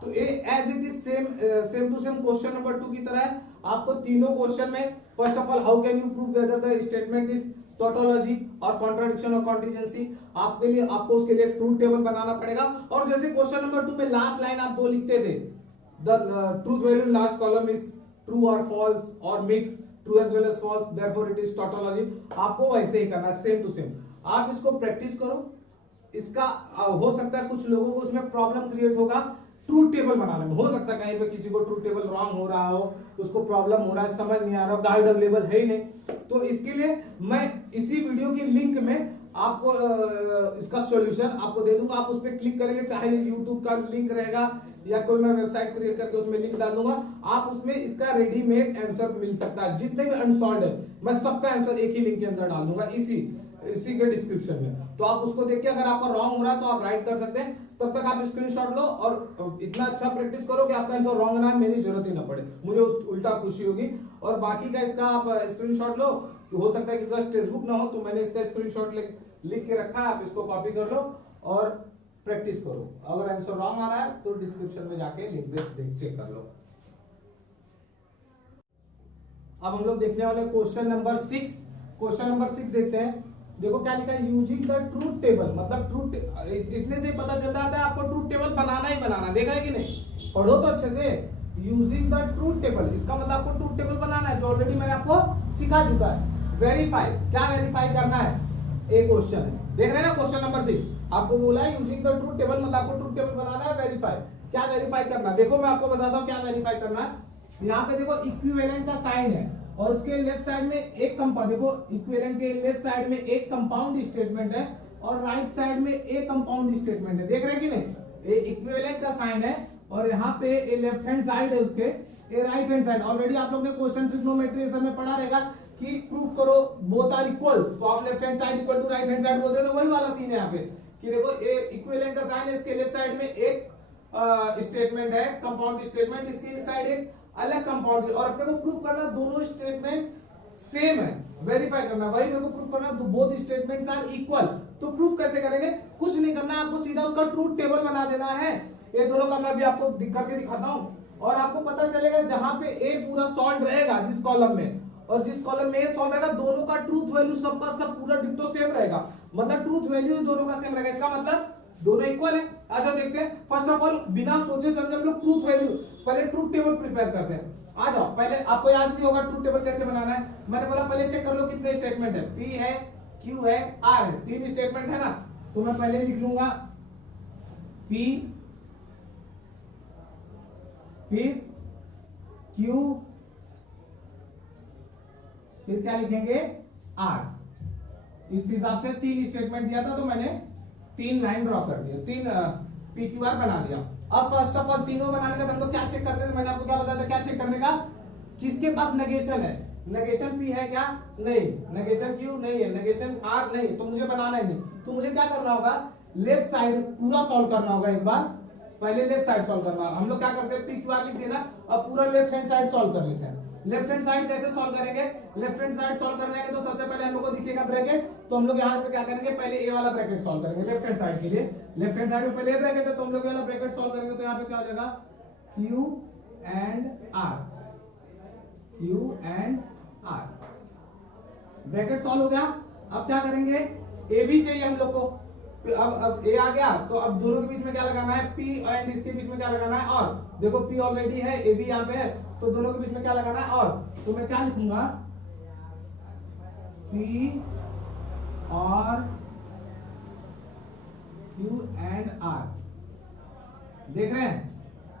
तो ये as it is same to same question number 2 की तरह है। आपको तीनों क्वेश्चन में first of all how can you prove whether the statement is tautology और कॉन्ट्राडिक्शन और कॉन्टिजेंसी, आपके लिए आपको उसके लिए ट्रूथ टेबल बनाना पड़ेगा। और जैसे क्वेश्चन नंबर 2 में लास्ट लाइन आप दो लिखते थे, the truth value last column is true और फॉल्स और mix, true as well as false, therefore it is tautology, आपको वैसे ही करना है सेम टू सेम। आप इसको प्रैक्टिस करो, इसका हो सकता है कुछ लोगों को उसमें प्रॉब्लम क्रिएट होगा ट्रूथ टेबल बनाने में, हो सकता है कहीं पे किसी को ट्रूथ टेबल रॉन्ग हो रहा हो, उसको प्रॉब्लम हो रहा है, समझ नहीं आ रहा, गाइड अवेलेबल है ही नहीं, तो इसके लिए मैं इसी वीडियो की लिंक में आपको इसका सॉल्यूशन आपको दे दूंगा, आप उस पर क्लिक करेंगे, चाहे यूट्यूब का लिंक रहेगा या कोई मैं वेबसाइट क्रिएट करके उसमें लिंक डाल दूंगा, आप उसमें इसका रेडीमेड आंसर मिल सकता है, जितने भी अनसॉल्व्ड है मैं सबका आंसर एक ही लिंक के अंदर डाल दूंगा इसी के डिस्क्रिप्शन में, तो आप उसको देख के अगर आपका रॉन्ग हो रहा है तो आप राइट कर सकते हैं। तब तक आप स्क्रीनशॉट लो और इतना अच्छा प्रैक्टिस करो कि आपका आंसर रॉन्ग ना है, मेरी जरूरत ही ना पड़े, मुझे उल्टा खुशी होगी। और बाकी का इसका आप स्क्रीनशॉट लो, कि हो सकता है कि इसका टेक्स्टबुक ना हो, तो मैंने इसका स्क्रीनशॉट लिख के रखा है, आप इसको कॉपी कर लो और प्रैक्टिस करो। अगर आंसर रॉन्ग आ रहा है तो डिस्क्रिप्शन में जाके लिंक पे चेक कर लो। अब हम लोग देखने वाले क्वेश्चन नंबर 6। क्वेश्चन नंबर 6 देखते हैं। देखो क्या लिखा है, यूजिंग द ट्रूथ टेबल, मतलब ट्रूथ, इतने से पता चल जाता है आपको ट्रूथ टेबल बनाना ही बनाना, देखा है कि नहीं, पढ़ो तो अच्छे से। यूजिंग द ट्रूथ टेबल, इसका मतलब आपको ट्रूथ टेबल बनाना है, जो ऑलरेडी मैंने आपको सिखा चुका है। वेरीफाई, क्या वेरीफाई करना है, एक क्वेश्चन है, देख रहे हैं ना क्वेश्चन नंबर 6, आपको बोला है यूजिंग द ट्रूथ टेबल, मतलब आपको ट्रूथ टेबल बनाना है, वेरीफाई, क्या वेरीफाई करना है, देखो मैं आपको बताता हूँ क्या वेरीफाई करना है। यहाँ पे देखो इक्विवेलेंट का साइन है और उसके लेफ्ट साइड में एक कंपाउंड, देखो इक्विवेलेंट के लेफ्ट साइड में एक कंपाउंड स्टेटमेंट है और राइट साइड में एक कंपाउंड स्टेटमेंट है, देख रहे हैं कि नहीं, ये इक्विवेलेंट का साइन है और यहाँ पे ये लेफ्ट हैंड साइड है उसके, ये राइट हैंड साइड। ऑलरेडी आप लोग ने क्वेश्चन ट्रिग्नोमेट्री में पढ़ा रहेगा कि प्रूव करो बोथ आर इक्वल्स, तो आप left hand side equal to right hand side बोलते हैं, तो वही वाला सीन है यहाँ पे कि देखो ये इक्विवेलेंट का साइन है, इसके लेफ्ट साइड में एक स्टेटमेंट है कंपाउंड स्टेटमेंट, इसके इस साइड एक अलग कंपाउंड, और अपने को प्रूव करना दोनों स्टेटमेंट सेम है, वेरीफाई करना, भाई मेरे को प्रूव करना बोथ स्टेटमेंट्स आर इक्वल, तो प्रूव कैसे करेंगे, कुछ नहीं करना है आपको, सीधा उसका ट्रूथ टेबल बना देना है। ये दोनों का मैं भी आपको करके दिखाता हूं और आपको पता चलेगा जहां पे ए पूरा सॉल्व रहेगा जिस कॉलम में, और जिस कॉलम में ए सॉल्व रहेगा दोनों का ट्रूथ वैल्यू सबका सब पूरा डिट्टो सेम रहेगा, मतलब ट्रूथ वैल्यू दोनों का सेम रहेगा, इसका मतलब दोनों इक्वल है। आ जाओ देखते हैं। फर्स्ट ऑफ ऑल बिना सोचे समझे हम लोग ट्रूथ वैल्यू पहले ट्रूथ टेबल प्रिपेयर करते हैं। आ जाओ, पहले आपको याद भी होगा ट्रूथ टेबल कैसे बनाना है। मैंने बोला पहले चेक कर लो कितने स्टेटमेंट है, पी है, क्यू है, आर है, 3 स्टेटमेंट है ना। तो मैं पहले लिख लूंगा पी, फिर क्यू, फिर क्या लिखेंगे आर। इस हिसाब से 3 स्टेटमेंट दिया था तो मैंने 3 लाइन ड्रॉ कर दिया, 3 PQR बना दिया। अब फर्स्ट ऑफ ऑल तीनों बनाने का हम लोग क्या चेक करते थे, मैंने आपको क्या बताया था क्या चेक करने का, किसके पास नेगेशन है। नेगेशन P है क्या, नहीं। नेगेशन Q नहीं है, नेगेशन R नहीं, तो मुझे बनाना ही नहीं। तो मुझे क्या करना होगा, लेफ्ट साइड पूरा सॉल्व करना होगा। एक बार पहले लेफ्ट साइड सॉल्व करना, हम लोग क्या करते हैं PQR लिख देना, अब पूरा लेफ्ट हैंड साइड सॉल्व कर लेते हैं। लेफ्ट हैंड साइड कैसे सॉल्व करेंगे, लेफ्ट हैंड साइड सॉल्व करने के तो सबसे पहले हम लोग को दिखेगा ब्रैकेट, तो हम लोग यहाँ पे क्या करेंगे, पहले ए वाला ब्रैकेट सॉल्व करेंगे लेफ्ट हैंड साइड के लिए। लेफ्ट हैंड साइड में पहले ए ब्रैकेट है तो हम लोग ये वाला ब्रैकेट सॉल्व करेंगे, तो यहाँ पे क्या हो जाएगा Q and R, Q and R, bracket solve हो गया। अब क्या करेंगे, ए भी चाहिए हम लोग को, अब ए आ गया तो अब दोनों के बीच में क्या लगाना है, P एंड इसके बीच में क्या लगाना है, और देखो P ऑलरेडी है, ए भी यहाँ पे है, तो दोनों के बीच में क्या लगाना है, और। तो मैं क्या लिखूंगा, P और Q एंड R। देख रहे हैं,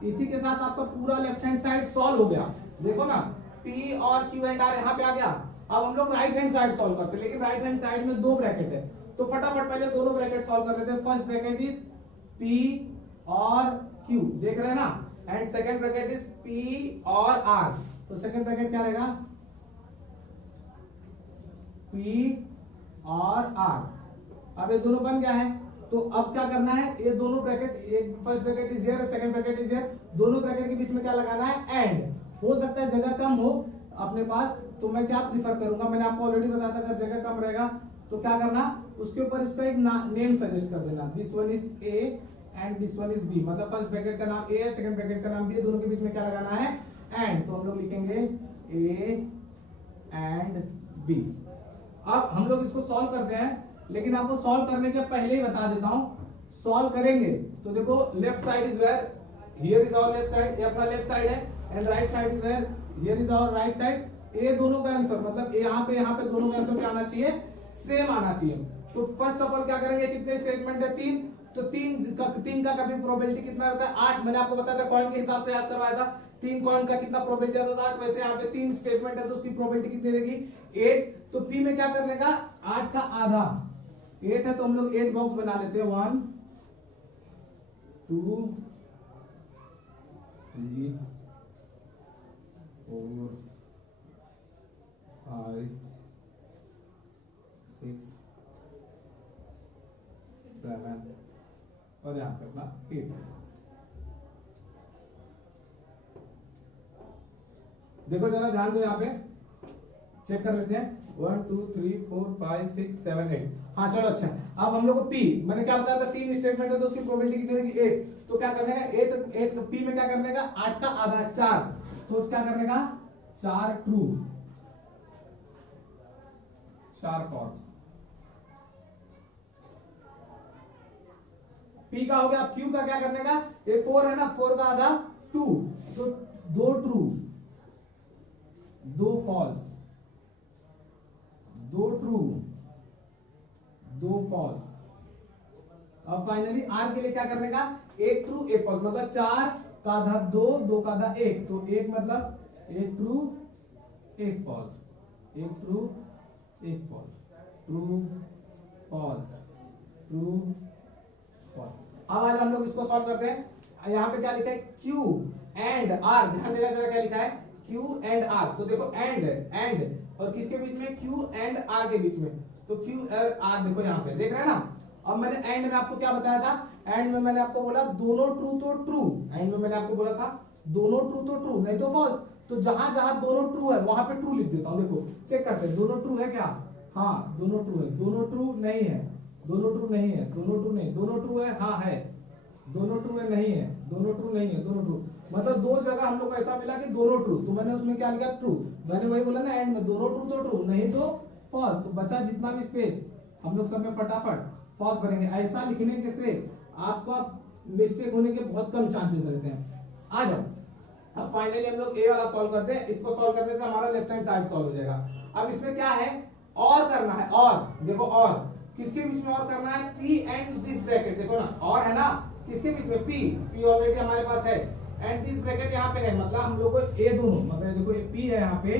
इसी के साथ आपका पूरा लेफ्ट हैंड साइड सॉल्व हो गया। देखो ना, P और Q एंड R यहाँ पे आ गया। अब हम लोग राइट हैंड साइड सॉल्व करते हैं, लेकिन राइट हैंड साइड में 2 ब्रैकेट है, तो फटाफट पहले दोनों ब्रैकेट सॉल्व कर लेते हैं। फर्स्ट ब्रैकेट इज P और Q, देख रहे हैं ना, and second bracket is P और R। तो सेकंड ब्रैकेट क्या रहेगा, P और R। अब ये दोनों बन गया है, तो अब क्या करना है, ये दोनों ब्रैकेट, एक first bracket is here, second bracket is here, दोनों ब्रैकेट के बीच में क्या लगाना है, एंड। हो सकता है जगह कम हो अपने पास, तो मैं क्या प्रीफर करूंगा, मैंने आपको ऑलरेडी बताया था अगर जगह कम रहेगा तो क्या करना, उसके ऊपर इसका एक नेम सजेस्ट कर देना, this one is A and this one is B, मतलब फर्स्ट ब्रैकेट का नाम ए है, सेकंड ब्रैकेट का नाम बी है, दोनों के बीच में क्या लगाना है, एंड। तो हम लोग लिखेंगे ए एंड बी। अब हम लोग इसको सॉल्व करते हैं, लेकिन आपको सॉल्व करने के पहले ही बता देता हूं, सॉल्व करेंगे तो देखो left side is where, here is our left side, ये अपना लेफ्ट साइड है, and right side is where, here is our right side. ये दोनों का आंसर, मतलब यहाँ पे दोनों का आंसर क्या आना चाहिए, सेम आना चाहिए। तो फर्स्ट ऑफ ऑल क्या करेंगे, कितने स्टेटमेंट है, 3, तो 3 का कभी प्रोबेबिलिटी कितना रहता है, 8। मैंने आपको बताया था कॉइन के हिसाब से याद करवाया था, 3 कॉइन का कितना प्रोबेबिलिटी आता था, 8। वैसे यहाँ पे 3 स्टेटमेंट है तो उसकी प्रोबेबिलिटी कितनी रहेगी, 8। तो P में क्या करने का, 8 का आधा, 8 है तो हम लोग 8 बॉक्स बना लेते हैं, 1 2 3 4 5 6 7 और यहाँ पे अपना 8। देखो जरा ध्यान दो, यहाँ पे चेक कर लेते हैं, 1 2 3 4 5 6 7 8। हाँ चलो अच्छा, अब हम लोग को P, मैंने क्या बताया था 3 स्टेटमेंट है तो उसकी प्रोबेबिलिटी कितनी रहेगी, 8। तो क्या करने का, 8 P में क्या करने का, 8 का आधा 4, तो क्या करने का, 4 ट्रू 4 फॉल्स। P का हो गया। Q का क्या करने का, ये 4 है ना, 4 का आधा 2, तो 2 ट्रू 2 फॉल्स, 2 ट्रू 2 फॉल्स। अब फाइनली R के लिए क्या करने का, 1 ट्रू 1 फॉल्स, मतलब 4 का आधा 2, 2 का आधा 1, तो 1 मतलब 1 true 1 false, 1 true 1 false, true false true false. अब आज हम लोग इसको सॉल्व करते हैं। यहाँ पे क्या लिखा है, Q एंड R, ध्यान देना जरा क्या लिखा है, Q एंड R। तो देखो एंड और किसके बीच में, Q एंड R के बीच में, तो Q और R देखो यहाँ पे, देख रहे हैं ना। अब मैंने एंड में आपको क्या बताया था, एंड में मैंने आपको बोला दोनों ट्रू तो ट्रू, एंड में मैंने आपको बोला था दोनों ट्रू तो ट्रू, नहीं तो फॉल्स। तो जहां जहां दोनों ट्रू है वहां पे ट्रू लिख देता हूं। देखो चेक करते हैं, दोनों ट्रू है क्या, हाँ दोनों ट्रू है, दोनों ट्रू नहीं है, दोनों ट्रू नहीं है, दोनों ट्रू नहीं, दोनों ट्रू है, हाँ है, दोनों ट्रू है नहीं है, दोनों ट्रू नहीं है, दोनों ट्रू। मतलब दो जगह हम लोग को ऐसा मिला कि दोनों ट्रू, तो मैंने उसमें क्या लिखा ट्रू। मैंने वही बोला ना एंड में, दोनों ट्रू तो ट्रू, नहीं तो फॉल्स। तो बचा जितना भी स्पेस हम लोग सब में फटाफट फॉल्स भरेंगे। ऐसा लिखने के से आपका मिस्टेक होने के बहुत कम चांसेस रहते हैं। आ जाओ, अब फाइनली हम लोग ए वाला सॉल्व करते हैं। इसको सॉल्व करने से हमारा लेफ्ट हैंड साइड सॉल्व हो जाएगा। अब इसमें क्या है, और करना है, और देखो और किसके बीच में और करना है, P एंड दिस ब्रैकेट, देखो ना और है ना किसके बीच में, P ऑलरेडी हमारे पास है एंड दिस ब्रैकेट यहाँ पे है, मतलब हम लोग को ए दोनों, मतलब देखो P है यहाँ पे,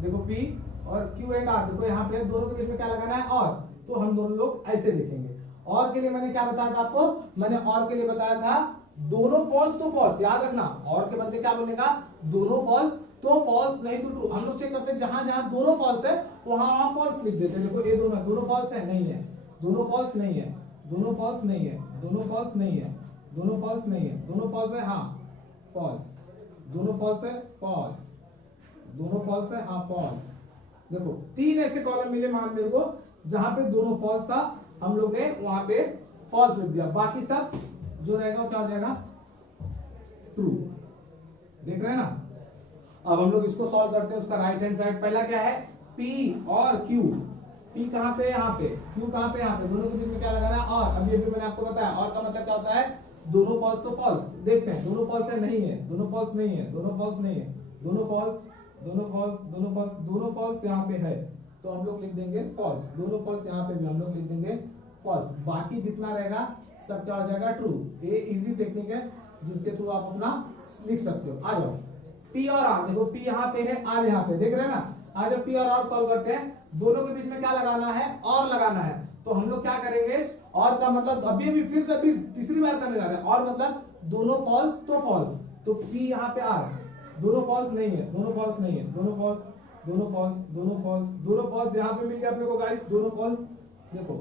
देखो P और Q एंड R देखो यहाँ पे, दोनों के बीच में क्या लगाना है और, तो हम दोनों लोग ऐसे लिखेंगे। और के लिए मैंने क्या बताया था आपको, मैंने और के लिए बताया था दोनों फॉल्स तो फॉल्स, याद रखना और के बदले क्या बोलेगा, दोनों फॉल्स तो फॉल्स, नहीं तो ट्रू। हम लोग चेक करते हैं जहां जहां दोनों फॉल्स है वहां फॉल्स लिख देते हैं। देखो ये दोनों फॉल्स है नहीं है, दोनों फॉल्स नहीं है, दोनों फॉल्स नहीं है, दोनों फॉल्स नहीं है, दोनों फॉल्स नहीं है, दोनों फॉल्स है हाँ फॉल्स, दोनों फॉल्स है फॉल्स, दोनों फॉल्स है हाँ फॉल्स। देखो तीन ऐसे कॉलम मिले मान मेरे को जहां पे दोनों फॉल्स था, हम लोग ने वहां पे फॉल्स लिख दिया, बाकी सब जो रहेगा वो क्या हो जाएगा, ट्रू। देख रहे हैं ना। अब हम लोग इसको सॉल्व करते हैं, उसका राइट हैंड साइड पहला क्या है, P और Q। P कहां पे, यहाँ पे, Q कहां पे, यहाँ पे, दोनों के बीच में क्या लगाना है और। अभी अभी मैंने आपको बताया और का मतलब क्या होता है, दोनों फॉल्स तो फॉल्स। देखते हैं दोनों फॉल्स है नहीं है, दोनों फॉल्स नहीं है, दोनों फॉल्स नहीं है, दोनों फॉल्स, दोनों फॉल्स, दोनं फॉल्स, दोनों फॉल्स यहाँ पे है तो हम लोग लिख देंगे फॉल्स, दोनों फॉल्स यहाँ पे भी हम लोग लिख देंगे फॉल्स। बाकी जितना रहेगा सब क्या हो जाएगा ट्रू। ये इजी टेक्निक है जिसके थ्रू आप अपना लिख सकते हो। आ जाओ P और R, देखो P यहाँ पे है R यहाँ पे, देख रहे हैं ना। आज जब P और R सॉल्व करते हैं दोनों के बीच में क्या लगाना है, और लगाना है। तो हम लोग क्या करेंगे, और का मतलब अभी अभी फिर से अभी तीसरी बार करने जा रहे हैं, और मतलब दोनों फॉल्स तो फॉल्स, तो P यहाँ पे R, दोनों फॉल्स नहीं है, दोनों फॉल्स नहीं है, दोनों फॉल्स, दोनों फॉल्स, दोनों फॉल्स, दोनों फॉल्स यहाँ पे मिल गया अपने को गाइस, दोनों फॉल्स, देखो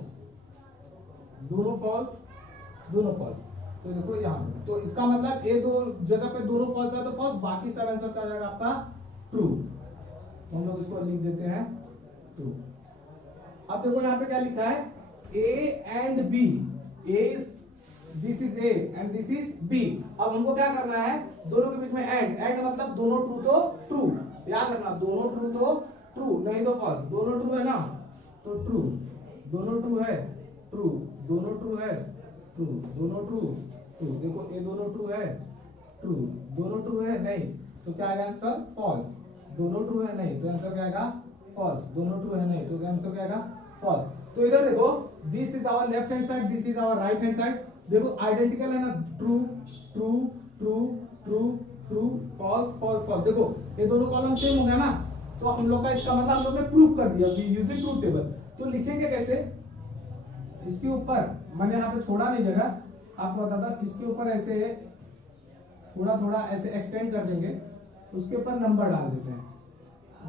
दोनों फॉल्स, दोनों फॉल्स। तो देखो यहाँ, तो इसका मतलब ये दो जगह पे दोनों फॉल्स है तो फॉल्स, बाकी सब आंसर क्या जाएगा आपका ट्रू। तो हम लोग इसको लिख देते हैं ट्रू। अब देखो यहाँ पे क्या लिखा है, A and B, this is A and this is B। अब हमको क्या करना है, दोनों के बीच में एंड मतलब दोनों ट्रू तो ट्रू, याद रखना दोनों ट्रू तो ट्रू, नहीं तो फॉल्स। दोनों ट्रू है ना तो ट्रू, दोनों ट्रू है ट्रू, दोनों ट्रू है ट्रू, दोनों ट्रू ट्रू। देखो ये दोनों ट्रू है ट्रू, दोनों ट्रू है नहीं तो क्या आएगा आंसर फॉल्स, दोनों ट्रू है नहीं तो आंसर क्या आएगा फॉल्स, दोनों ट्रू है नहीं तो आंसर क्या आएगा फॉल्स। तो इधर देखो this is our left hand side, this is our right hand side, देखो आइडेंटिकल है ना, true true true true true false false false. देखो ये दोनों कॉलम सेम हो गया ना, तो हम लोग का इसका मतलब हम लोग ने प्रूफ कर दिया यूजिंग ट्रूथ टेबल। तो लिखेंगे कैसे, इसके ऊपर मैंने यहाँ पे छोड़ा नहीं जगह, आपको बताता इसके ऊपर ऐसे थोड़ा थोड़ा ऐसे एक्सटेंड कर देंगे, उसके ऊपर नंबर डाल देते हैं,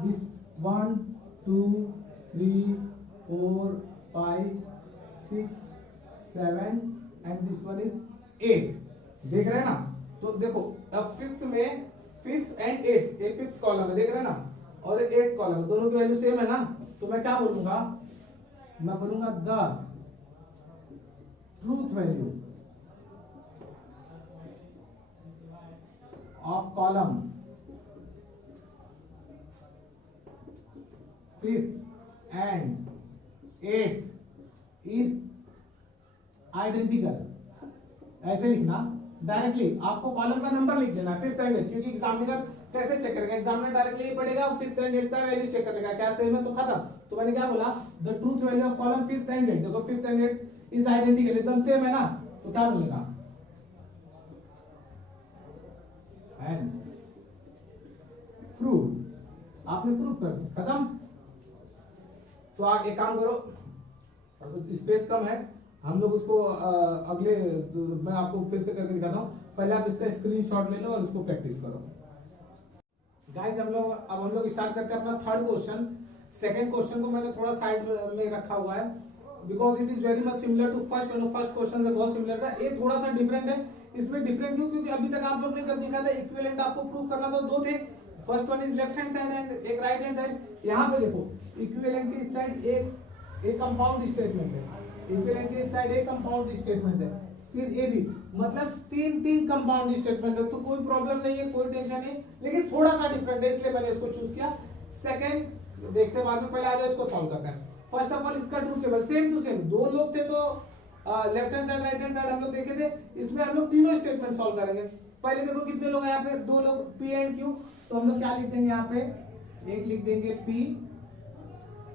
this 1 2 3 4 5 6 7 and this one is 8। देख रहे हैं ना। तो देखो अब फिफ्थ में, फिफ्थ एंड एट, ये फिफ्थ कॉलम है देख रहे हैं ना, और एट कॉलम है, दोनों की वैल्यू सेम है ना। तो मैं क्या बोलूंगा, मैं बोलूंगा the truth value of column fifth and eight is identical. ऐसे लिखना डायरेक्टली, आपको कॉलम का नंबर लिख देना फिफ्थ एंड एट, क्योंकि एग्जामिनर कैसे चेक करेगा, एग्जामिनर डायरेक्टली ही पढ़ेगा और फिफ्थ एंड एट का वैल्यू चेक करेगा क्या सेम है तो खत्म। तो मैंने क्या बोला, the truth value of column fifth and eight, देखो fifth and eight is identical, एकदम सेम है ना, तो क्या बोलेगा हैंस प्रूव। आपने प्रूव कर दिया, खत्म। तो आप एक काम करो, स्पेस कम है, हम लोग उसको अगले मैं आपको फिर से करके दिखाता हूँ, पहले आप इसका स्क्रीनशॉट ले लो और उसको प्रैक्टिस करो। गाइस अब हम लोग स्टार्ट करते हैं अपना थर्ड क्वेश्चन। सेकंड क्वेश्चन को मैंने थोड़ा साइड में रखा हुआ है because it is very much similar to first, first question से बहुत सिमिलर था, ये थोड़ा सा डिफरेंट है। इसमें डिफरेंट क्यों, क्योंकि अभी तक आप लोग ने जब देखा था इक्विवेलेंट आपको प्रूव करना था, दो थे, first one is left hand side and एक राइट हैंड साइड। यहाँ पे देखो इक्विवेलेंट की इस साइड एक कंपाउंड स्टेटमेंट है, इक्विवेलेंट की इस साइड एक कंपाउंड स्टेटमेंट है, फिर ए बी, मतलब तीन तीन कंपाउंड स्टेटमेंट है, तो कोई प्रॉब्लम नहीं है, कोई टेंशन नहीं, लेकिन थोड़ा सा डिफरेंट है इसलिए मैंने इसको चूज किया। सेकंड देखते बाद में, पहले आ जाओ इसको सॉल्व करते हैं। फर्स्ट ऑफ ऑल इसका truth table same to same, दो लोग थे तो left hand side right hand side हम लोग देखे थे, इसमें हम लोग तीनों स्टेटमेंट सॉल्व करेंगे। पहले देखो कितने लोग हैं यहाँ पे, दो लोग, पी एंड क्यू, तो हम लोग क्या लिख देंगे यहाँ पे, एक लिख देंगे पी,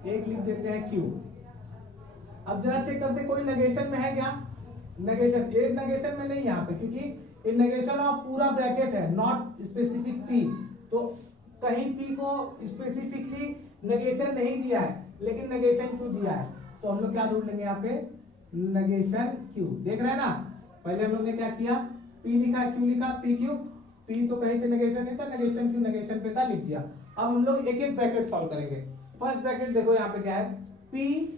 एक लिख देते हैं क्यू। अब जरा चेक करते कोई नेगेशन में है क्या, नेगेशन, एक नेगेशन में नहीं यहाँ पे, क्योंकि नेगेशन ऑफ पूरा ब्रैकेट है, नॉट स्पेसिफिक पी, तो कहीं पी को स्पेसिफिकली नेगेशन नहीं दिया है, लेकिन नेगेशन क्यू दिया है, तो हम लोग क्या ढूंढ लेंगे यहाँ पे, नेगेशन क्यू। देख रहे हैं ना, पहले हम लोग ने क्या किया, पी लिखा, क्यू लिखा, पी क्यू, पी तो कहीं पे नेगेशन नहीं था, नेगेशन क्यू नेगेशन पे था, लिख दिया। अब हम लोग एक एक ब्रैकेट सॉल्व करेंगे। फर्स्ट ब्रैकेट देखो यहाँ पे क्या है, पी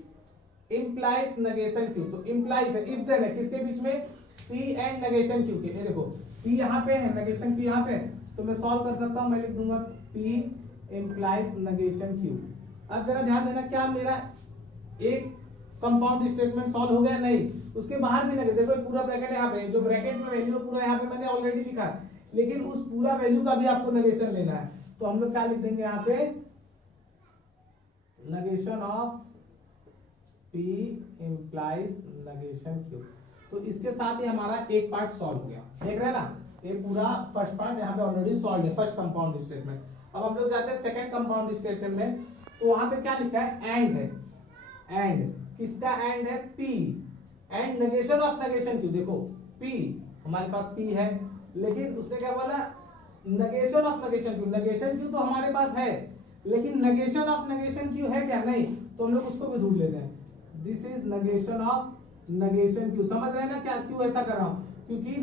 इंप्लाइज नेगेशन क्यू, तो इंप्लाइज है, इफ देन है, किसके बीच में, पी एंड नेगेशन क्यू के। ये देखो पी यहाँ पे है, नेगेशन क्यू यहाँ पे, तो मैं सॉल्व कर सकता हूँ, मैं लिख दूंगा पी इंप्लाइज नेगेशन क्यू। अब जरा ध्यान देना, क्या मेरा एक कंपाउंड स्टेटमेंट सॉल्व हो गया, नहीं, उसके बाहर भी नहीं, देखो पूरा ब्रैकेट यहाँ पे, जो ब्रैकेट में वैल्यू पूरा यहाँ पे मैंने ऑलरेडी लिखा है, लेकिन उस पूरा वैल्यू का भी आपको नेगेशन लेना है, तो हम लोग क्या लिख देंगे यहाँ पे, negation of P implies negation Q। तो इसके साथ ही हमारा एक पार्ट सॉल्व हो गया, देख रहे हैं ना, ये पूरा फर्स्ट पार्ट यहाँ पे ऑलरेडी सॉल्व है, फर्स्ट कंपाउंड स्टेटमेंट। अब हम लोग जाते हैं सेकंड कंपाउंड स्टेटमेंट में, तो वहां पे क्या लिखा है, एंड है, एंड किसका एंड है, P and negation of negation Q। देखो P हमारे पास P है, लेकिन उसने क्या बोला, negation of negation Q, negation Q तो हमारे पास है, लेकिन नेगेशन ऑफ नेगेशन Q है क्या, नहीं, तो हम लोग उसको भी ढूंढ लेते हैं। This is negation of negation Q, समझ रहे हैं ना, क्या क्यों ऐसा कर रहा हूं, क्योंकि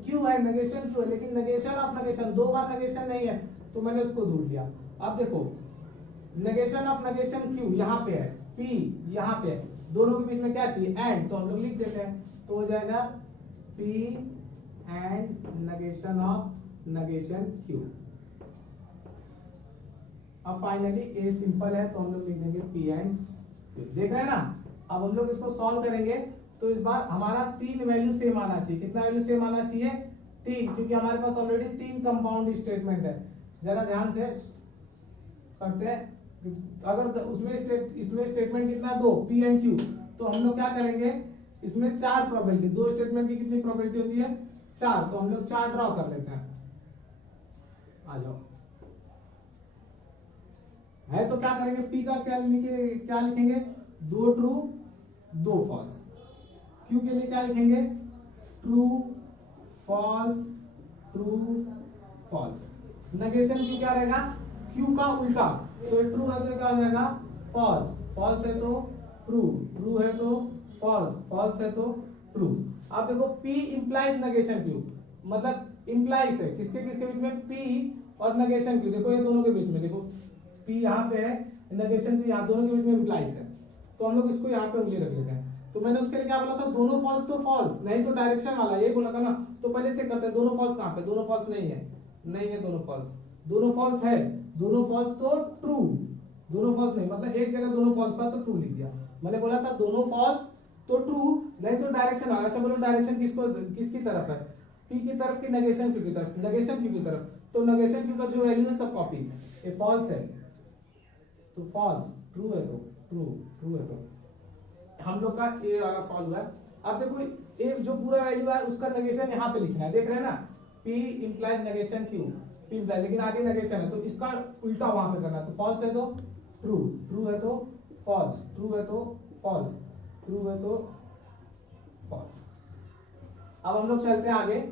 क्यू है, नेगेशन क्यू है, लेकिन नेगेशन ऑफ नेगेशन, दो बार नेगेशन नहीं है, तो मैंने उसको ढूंढ लिया। अब देखो नेगेशन ऑफ नेगेशन क्यू यहाँ पे है, पी यहाँ पे है, दोनों के बीच में क्या चाहिए, एंड, तो हम लोग लिख देते हैं, तो हो जाएगा P and negation of negation Q. अब फाइनली ए सिंपल है, तो हम लोग लिख देंगे पी एंड क्यू। देख रहे हैं ना, अब हम लोग इसको सॉल्व करेंगे, तो इस बार हमारा तीन वैल्यू सेम आना चाहिए, कितना वैल्यू सेम आना चाहिए, तीन, क्योंकि हमारे पास ऑलरेडी तीन कंपाउंड स्टेटमेंट है। जरा ध्यान से करते हैं, अगर उसमें इसमें स्टेटमेंट कितना, दो, पी एंड क्यू, तो हम लोग क्या करेंगे, इसमें चार प्रोबेबिलिटी, दो स्टेटमेंट की कितनी प्रोबेबिलिटी होती है, चार, तो हम लोग चार ड्रॉ कर लेते हैं। आ जाओ, है तो क्या करेंगे, पी का क्या लिखेंगे, दो ट्रू दो फॉल्स। क्यू के लिए क्या लिखेंगे, true false true false. Negation Q क्या रहेगा, क्यू का उल्टा, तो ट्रू है तो क्या हो जाएगा, फॉल्स, फॉल्स है तो ट्रू, ट्रू है तो फॉल्स, फॉल्स है तो ट्रू। अब देखो पी इंप्लाइज नेगेशन क्यू, मतलब इंप्लाइज है किसके किसके बीच में, पी और नेगेशन क्यू, देखो ये दोनों के बीच में, देखो पी यहाँ पे है, नेगेशन क्यू यहाँ, दोनों के बीच में इंप्लाइज है, तो हम लोग इसको यहाँ पे उंगली रख लेते हैं। तो मैंने उसके लिए क्या बोला था, दोनों फॉल्स तो फॉल्स, नहीं तो डायरेक्शन वाला, ये बोला था ना, तो पहले चेक करते हैं दोनों फॉल्स कहाँ पे, दोनों फॉल्स नहीं है, नहीं है दोनों फॉल्स, दोनों फॉल्स है, दोनों फॉल्स तो ट्रू, दोनों फॉल्स नहीं, मतलब एक जगह दोनों फॉल्स था तो ट्रू लिख दिया। मैंने बोला था दोनों फॉल्स तो ट्रू, नहीं तो डायरेक्शन वाला। अच्छा बोलो डायरेक्शन किसकी तरफ है, पी की तरफ की नेगेशन क्यू की तरफ, नेगेशन क्यू की तरफ, तो नेगेशन क्यू का जो वैल्यू है सब कॉपी, ये फॉल्स है तो फॉल्स, ट्रू है तो ट्रू, ट्रू है तो हम लोग का ए वाला सॉल्व हुआ। अब देखो ए जो पूरा वैल्यू है उसका नेगेशन यहाँ पे लिखना है, देख रहे हैं ना, P implies negation Q, P implies, लेकिन आगे नेगेशन है तो इसका उल्टा वहां पे करना है, तो फॉल्स है तो ट्रू, ट्रू है तो फॉल्स, ट्रू है तो फॉल्स, ट्रू है तो फॉल्स। अब हम लोग चलते हैं आगे।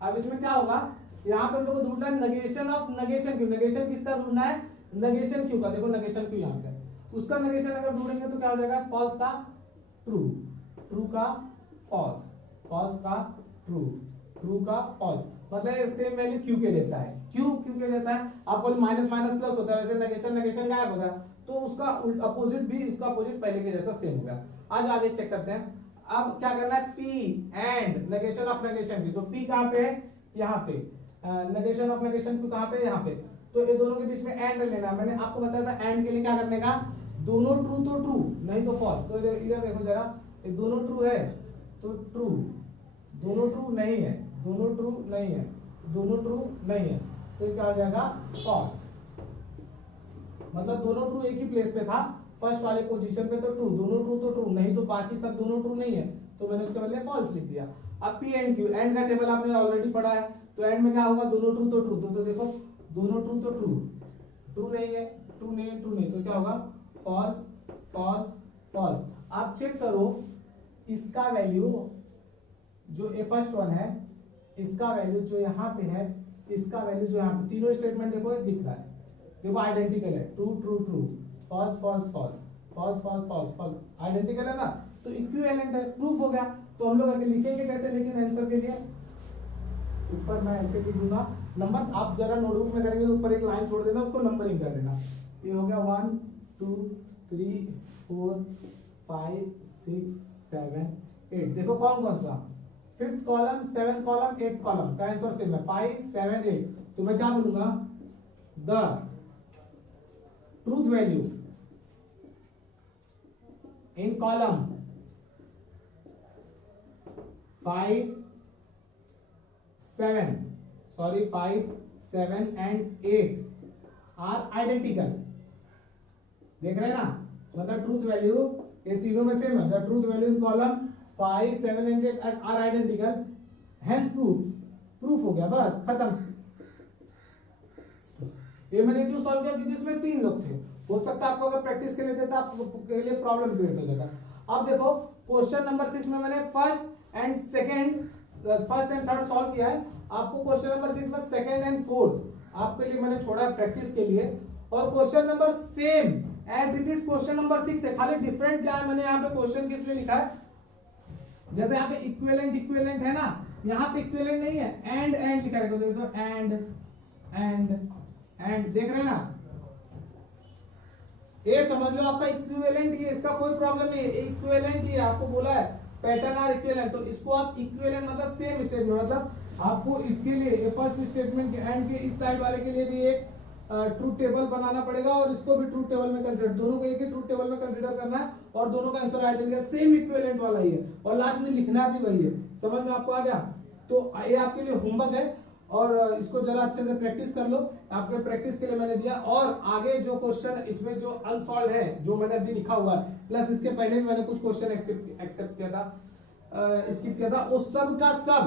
अब इसमें क्या होगा, यहाँ पे हम लोग को ढूंढना है negation of negation Q, negation किसका ढूंढना है, नेगेशन क्यू का। देखो नेगेशन क्यू यहाँ पे, उसका नेगेशन अगर ढूंढेंगे तो क्या हो जाएगा, फॉल्स का ट्रू, ट्रू का फॉल्स, फॉल्स का ट्रू, ट्रू का फॉल्स, मतलब सेम वैल्यू क्यू के जैसा है, क्यू के जैसा है। आपको माइनस माइनस प्लस होता है, वैसे नेगेशन नेगेशन गायब हो गया, तो उसका अपोजिट भी इसका अपोजिट पहले के जैसा सेम हो गया। आज आगे चेक करते हैं। अब क्या करना है, P and negation of negation Q, तो P कहाँ पे है, यहाँ पे, नेगेशन ऑफ नेगेशन क्यू कहाँ पे, यहाँ पे, तो ये दोनों के बीच में एंड लेना। मैंने आपको बताया था एंड के लिए क्या करने का, दोनों ट्रू तो ट्रू, नहीं तो फॉल्स। तो इधर देखो जरा, ये दोनों ट्रू है तो ट्रू, दोनों ट्रू नहीं है, दोनों ट्रू नहीं है, दोनों ट्रू नहीं है, तो क्या हो जाएगा फॉल्स। मतलब दोनों ट्रू एक ही प्लेस पे था, फर्स्ट वाले पोजीशन पे, तो ट्रू, दोनों ट्रू तो ट्रू, नहीं तो बाकी सब दोनों ट्रू नहीं है, तो मैंने उसके बदले फॉल्स लिख दिया। अब पी एंड क्यू, एंड का टेबल आपने ऑलरेडी पढ़ा है, तो एंड में क्या होगा, दोनों ट्रू तो ट्रू, तो देखो दोनों ट्रू तो ट्रू, ट्रू नहीं है, ट्रू नहीं है, ट्रू नहीं, तो क्या होगा फॉल्स फॉल्स फॉल्स। आप चेक करो इसका वैल्यू जो ए फर्स्ट वन है, इसका वैल्यू जो यहाँ पे है, इसका वैल्यू जो यहाँ पे, तीनों स्टेटमेंट देखो ये दिख रहा है, देखो आइडेंटिकल है, true true true, false false false, false false false false, identical है ना, तो इक्विवेलेंट है, प्रूफ हो गया। तो हम लोग आगे लिखेंगे कैसे, लेकिन आंसर के लिए ऊपर मैं ऐसे लिख दूंगा नंबर्स, आप जरा नोटबुक में करेंगे तो ऊपर एक लाइन छोड़ देना, उसको नंबरिंग कर देना। ये हो गया 1 2 3 4 5 6 7 8, देखो कौन कौन सा, 5th column, 7th column, 8th column का आंसर सेम है, 5 7 8, तो मैं क्या बोलूंगा, the truth value in column 5 7 and 8 are identical, देख रहे हैं ना, मतलब ट्रूथ वैल्यू ये तीनों में सेम है, the truth value in column 5 7 and 8 are identical, hence proof हो गया, बस खत्म। ये मैंने क्यों सॉल्व किया, क्योंकि इसमें 3 लोग थे, हो सकता है आपको अगर प्रैक्टिस के लिए देता आपके लिए प्रॉब्लम क्रिएट हो जाता। अब देखो क्वेश्चन नंबर 6 में मैंने फर्स्ट एंड थर्ड सॉल्व किया है, आपको क्वेश्चन नंबर 6 में सेकंड एंड फोर्थ आपके लिए मैंने छोड़ा है प्रैक्टिस के लिए, और question number same as it is question number 6 है, खाली डिफरेंट क्या है, मैंने यहाँ पे क्वेश्चन किस लिए लिखा है, जैसे यहाँ पे इक्विवेलेंट है ना, यहाँ पे इक्विवेलेंट नहीं है, एंड लिखा है, देखो एंड देख रहे हैं ना, ये समझ लो आपका इक्विवेलेंट, ये इसका कोई प्रॉब्लम नहीं है, इक्विवेलेंट ये आपको बोला है पैटर्न आर इक्विवेलेंट, तो इसको आप इक्विवेलेंट मतलब सेम स्टेटमेंट, मतलब आपको इसके लिए फर्स्ट स्टेटमेंट के एंड के इस साइड वाले के लिए भी एक ट्रूथ टेबल बनाना पड़ेगा, और इसको भी ट्रूथ टेबल में कंसीडर, दोनों को एक ही ट्रूथ टेबल में कंसीडर करना है, और दोनों का आंसर आइडेंटिकल सेम इक्विवेलेंट वाला ही है, और लास्ट में लिखना भी वही है। समझ में आपको आ गया, तो ये आपके लिए होमवर्क है, और इसको जरा अच्छे से प्रैक्टिस कर लो, आपके प्रैक्टिस के लिए मैंने दिया, और आगे जो क्वेश्चन इसमें जो अनसॉल्व है, जो मैंने अभी लिखा हुआ है, प्लस इसके पहले भी मैंने कुछ क्वेश्चन एक्सेप्ट किया था, स्किप किया था, उस सब का सब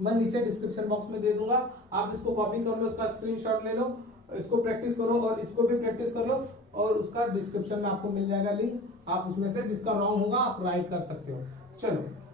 मैं नीचे डिस्क्रिप्शन बॉक्स में दे दूंगा, आप इसको कॉपी कर लो, इसका स्क्रीनशॉट ले लो, इसको प्रैक्टिस करो, और इसको भी प्रैक्टिस कर लो, और उसका डिस्क्रिप्शन में आपको मिल जाएगा लिंक, आप उसमें से जिसका रॉन्ग होगा आप राइट कर सकते हो। चलो।